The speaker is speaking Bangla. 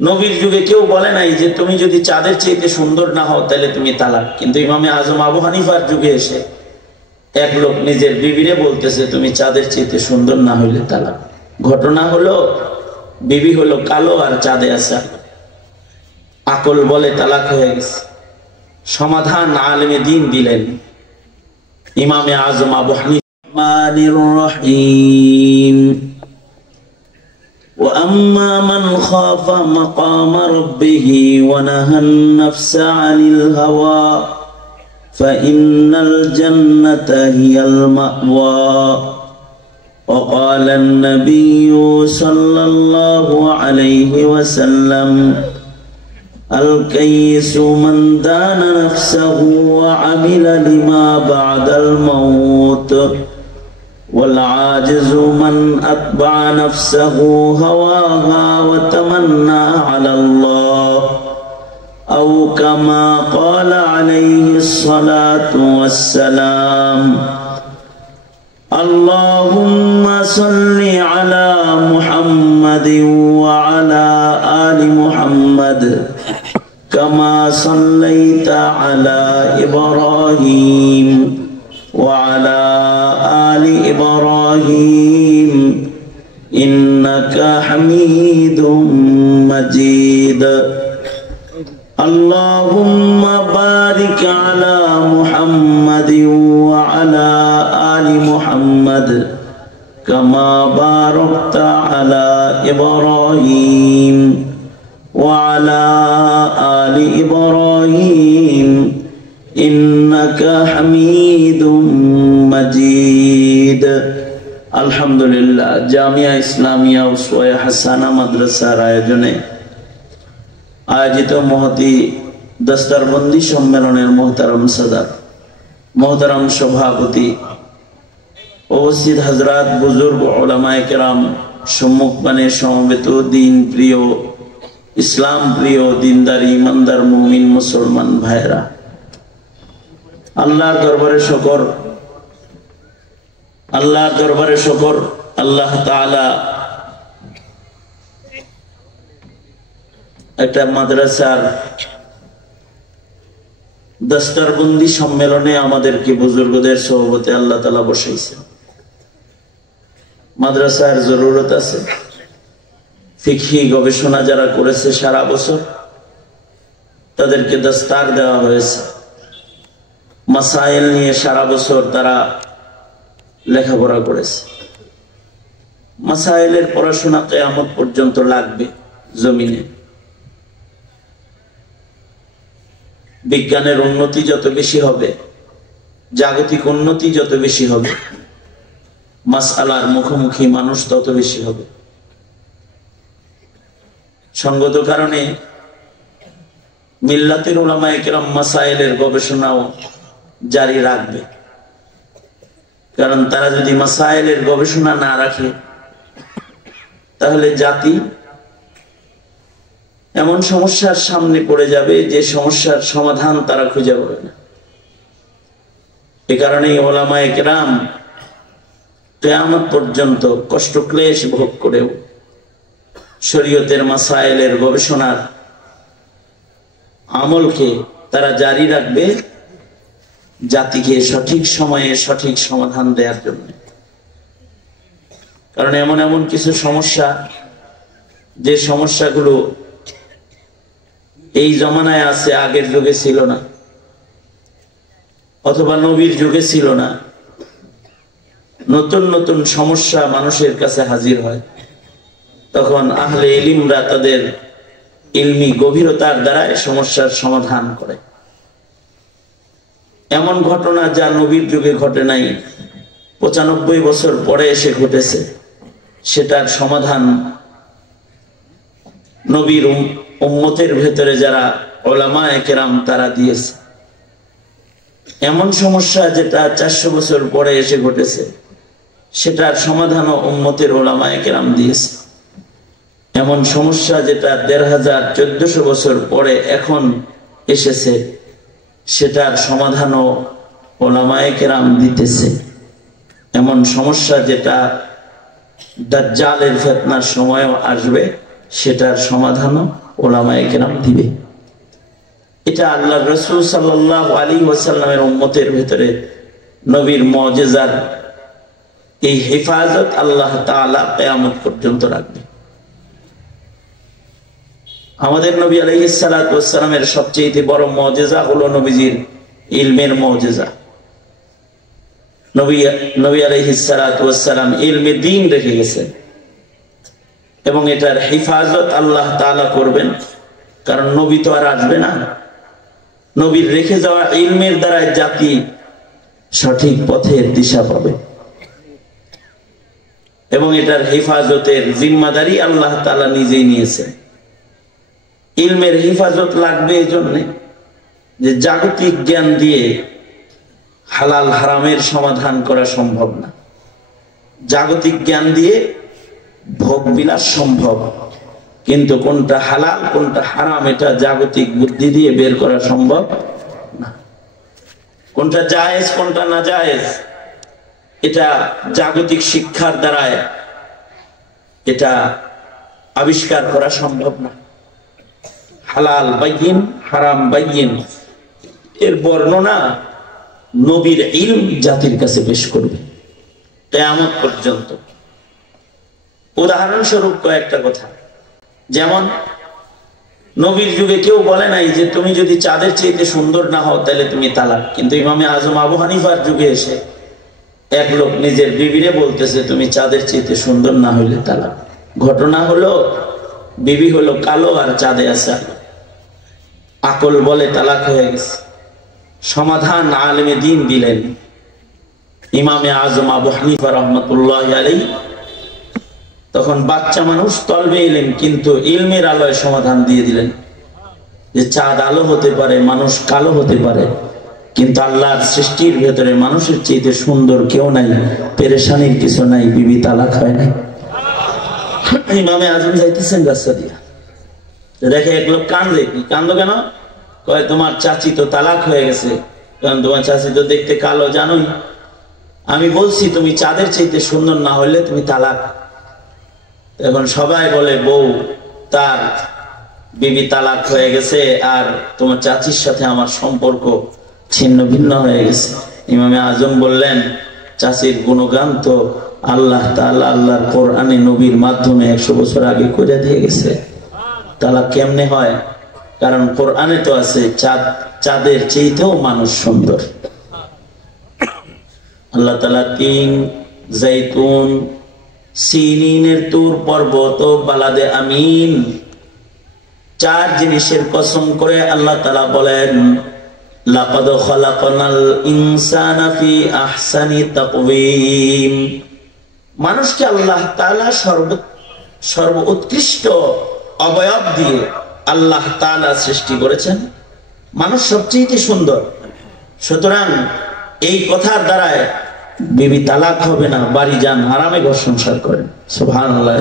নবীর যুগে কেউ বলে নাই যে তুমি যদি চাঁদের চাইতে সুন্দর না হও তাহলে তুমি তালাক। কিন্তু ইমামে আজম আবু হানিফার যুগে এসে এক লোক নিজের বিবিরে বলতেছে তুমি চাঁদের চাইতে সুন্দর না হইলে তালাক। ঘটনা হলো বিবি হলো কালো আর চাঁদে আসা, আকল বলে তালাক হয়ে গেছে। সমাধান আলেমে দিন দিলেন ইমামে আজম আবু হানিফা। রহিম وأما من خاف مقام ربه ونهى النفس عن الهوى فإن الجنة هي المأوى وقال النبي صلى الله عليه وسلم الكيس من دان نفسه وعمل لما بعد الموت والعاجز من أتبع نفسه هواها وتمنى على الله أو كما قال عليه الصلاة والسلام اللهم صل على محمد وعلى آل محمد كما صليت على إبراهيم وعلى آل إبراهيم إنك حميد مجيد اللهم بارك على محمد وعلى آل محمد كما باركت على إبراهيم وعلى آل إبراهيم إنك حميد مجيد আলহামদুলিল্লাহ। জামিয়া ইসলামিয়া উসওয়া হাসানা মাদ্রাসার আয়োজনে আয়োজিত মহতি দস্তারবন্দি সম্মেলনের মোহতারাম সদর, মোহতারাম সভাপতি, উপস্থিত হযরত বুজুর্গ উলামায়ে কেরাম, সম্মুখপানে সমবেত দিন প্রিয়, ইসলাম প্রিয়, দিনদার ইমানদার মুমিন মুসলমান ভাইরা, আল্লাহর দরবারে শুকর, আল্লাহর দরবারে শুকর। আল্লাহ তাআলা একটা মাদ্রাসার দস্তারবন্দি সম্মেলনে আমাদেরকে বুজুর্গদের সহবতে আল্লাহ তাআলা বসাইছেন। মাদ্রাসার জরুরত আছে। ফিকহি গবেষণা যারা করেছে সারা বছর তাদেরকে দস্তার দেওয়া হয়েছে। মাসাইল নিয়ে সারা বছর তারা লেখাপড়া করেছে। মাসাইলের পড়াশোনা কিয়ামত পর্যন্ত লাগবে জমিনে। বিজ্ঞানের উন্নতি যত বেশি হবে, জাগতিক উন্নতি যত বেশি হবে, মাসআলার মুখোমুখি মানুষ তত বেশি হবে। সঙ্গত কারণে মিল্লাতের উলামায়ে কেরাম মাসাইলের গবেষণাও জারি রাখবে। কারণ তারা যদি মাসাইলের গবেষণা না রাখে তাহলে জাতি এমন সমস্যার সামনে পড়ে যাবে যে সমস্যার সমাধান তারা খুঁজে পাবে না। এ কারণেই উলামায়ে কেরাম কিয়ামত পর্যন্ত কষ্ট ক্লেশ ভোগ করেও শরীয়তের মাসাইলের গবেষণার আমলকে তারা জারি রাখবে, জাতিকে সঠিক সময়ে সঠিক সমাধান দেওয়ার জন্য। কারণ এমন এমন কিছু সমস্যা, যে সমস্যাগুলো এই জমানায় আছে, আগের যুগে ছিল না, অথবা নবীর যুগে ছিল না। নতুন নতুন সমস্যা মানুষের কাছে হাজির হয়, তখন আহলে ইলমরা তাদের ইলমি গভীরতার দ্বারা এই সমস্যার সমাধান করে। এমন ঘটনা যা নবীর যুগে ঘটে নাই, 95 বছর পরে এসে ঘটেছে, সেটার সমাধান নবীর উম্মতের ভেতরে যারা উলামায়ে কেরাম তারা দিয়েছে। এমন সমস্যা যেটা 400 বছর পরে এসে ঘটেছে, সেটার সমাধানও উম্মতের উলামায়ে কেরাম দিয়েছে। এমন সমস্যা যেটা 1500-1400 বছর পরে এখন এসেছে, সেটার সমাধানও উলামায়ে কেরাম দিতেছে। এমন সমস্যা যেটা দাজ্জালের ফিতনার সময়ও আসবে, সেটার সমাধানও ওলামায়ে কেরাম দিবে। এটা আল্লাহ রাসূল সাল্লাল্লাহু আলাইহি ওয়াসাল্লামের উম্মতের ভিতরে নবীর মুজিজার এই হেফাজত আল্লাহ তাআলা কিয়ামত পর্যন্ত রাখবে। আমাদের নবী আলাইহিস সালাতু ওয়াস সালামের সবচেয়ে বড় মুজিজা হলো নবীজির ইলমের মুজিজা। নবী আলাইহিস সালাতু ওয়াস সালাম ইলমে দ্বীন রেখে গেছেন এবং এটার হেফাজত আল্লাহ তাআলা করবেন, কারণ নবী তো আর আসবে না। নবীর রেখে যাওয়া ইলমের দ্বারা জাতি সঠিক পথের দিশা পাবে এবং এটার হেফাজতের জিম্মাদারি আল্লাহ তাআলা নিজেই নিয়েছেন। ইলমের হেফাজত লাগবে এই জন্যে যে জাগতিক জ্ঞান দিয়ে হালাল হারামের সমাধান করা সম্ভব না। জাগতিক জ্ঞান দিয়ে ভোগ বিলাস সম্ভব, কিন্তু কোনটা হালাল কোনটা হারাম এটা জাগতিক বুদ্ধি দিয়ে বের করা সম্ভব না। কোনটা জায়েজ কোনটা না জায়েজ এটা জাগতিক শিক্ষার দ্বারায় এটা আবিষ্কার করা সম্ভব না। হালাল বাইয়িন হারাম বাইয়িন এর বর্ণনা নবীর ইলম জাতির কাছে পেশ করবে কিয়ামত পর্যন্ত। উদাহরণস্বরূপ কয়েকটা কথা, যেমন নবীর যুগে কেউ বলে নাই যে তুমি যদি চাঁদের চাইতে সুন্দর না হও তাহলে তুমি তালাক, কিন্তু ইমামে আজম আবু হানিফার যুগে এসে এক লোক নিজের বিবিরে বলতেছে তুমি চাঁদের চাইতে সুন্দর না হইলে তালাক। ঘটনা হলো বিবি হলো কালো আর চাঁদে আছে আলো। আকল বলে তালাক হয়ে গেছে। সমাধান আলেমে দ্বীন দিলেন ইমামে আজম আবু হানিফা রাহমাতুল্লাহি আলাইহি। তখন বাচ্চা মানুষ তলবে এলেন, কিন্তু ইলমের আলোয় সমাধান দিয়ে দিলেন যে চাঁদ আলো হতে পারে, মানুষ কালো হতে পারে, কিন্তু আল্লাহর সৃষ্টির ভেতরে মানুষের চাইতে সুন্দর কেউ নাই, পেরেশানির কিছু নাই, বিবি তালাক হয় নাই। ইমামে আজম যাইতেছেন রাস্তা দিয়া, দেখে এক লোক কান্দে। কান্দো কেন? কয় তোমার চাচি তো তালাক হয়ে গেছে। কারণ তোমার চাচি তো দেখতে কালো, জানোই। আমি বলছি তুমি চাঁদের চাইতে সুন্দর না হলে তুমি তালাক। এখন সবাই বলে বউ তার বিবি তালাক হয়ে গেছে আর তোমার চাচির সাথে আমার সম্পর্ক ছিন্ন ভিন্ন হয়ে গেছে। ইমামে আজম বললেন চাচির গুণগান তো আল্লাহ তাআলা আল্লাহর কোরআনে নবীর মাধ্যমে 100 বছর আগে করে দিয়ে গেছে। তালাক কেমনে হয়? কারণ কোরআনে তো আছে চাঁদের চাইতেও মানুষ সুন্দর। আল্লাহ তাআলা তিন, জাইতুন, সিনিনের তুর পর্বত, বালাদে আমিন, 4 জিনিসের কসম করে আল্লাহ তাআলা বলেন লাকাদ খালাকনাল ইনসানা ফি আহসানি তাকওয়িম। মানুষকে আল্লাহ তাআলা সর্বোৎকৃষ্ট অবয়ব দিয়ে আল্লাহ তাআলা সৃষ্টি করেছেন। মানুষ সবচেয়ে সুন্দর। সুতরাং এই কথার দ্বারায় বিবি তালাক হবে না, বাড়ি যান, আরামে ঘর সংসার করেন। সুবহানাল্লাহ।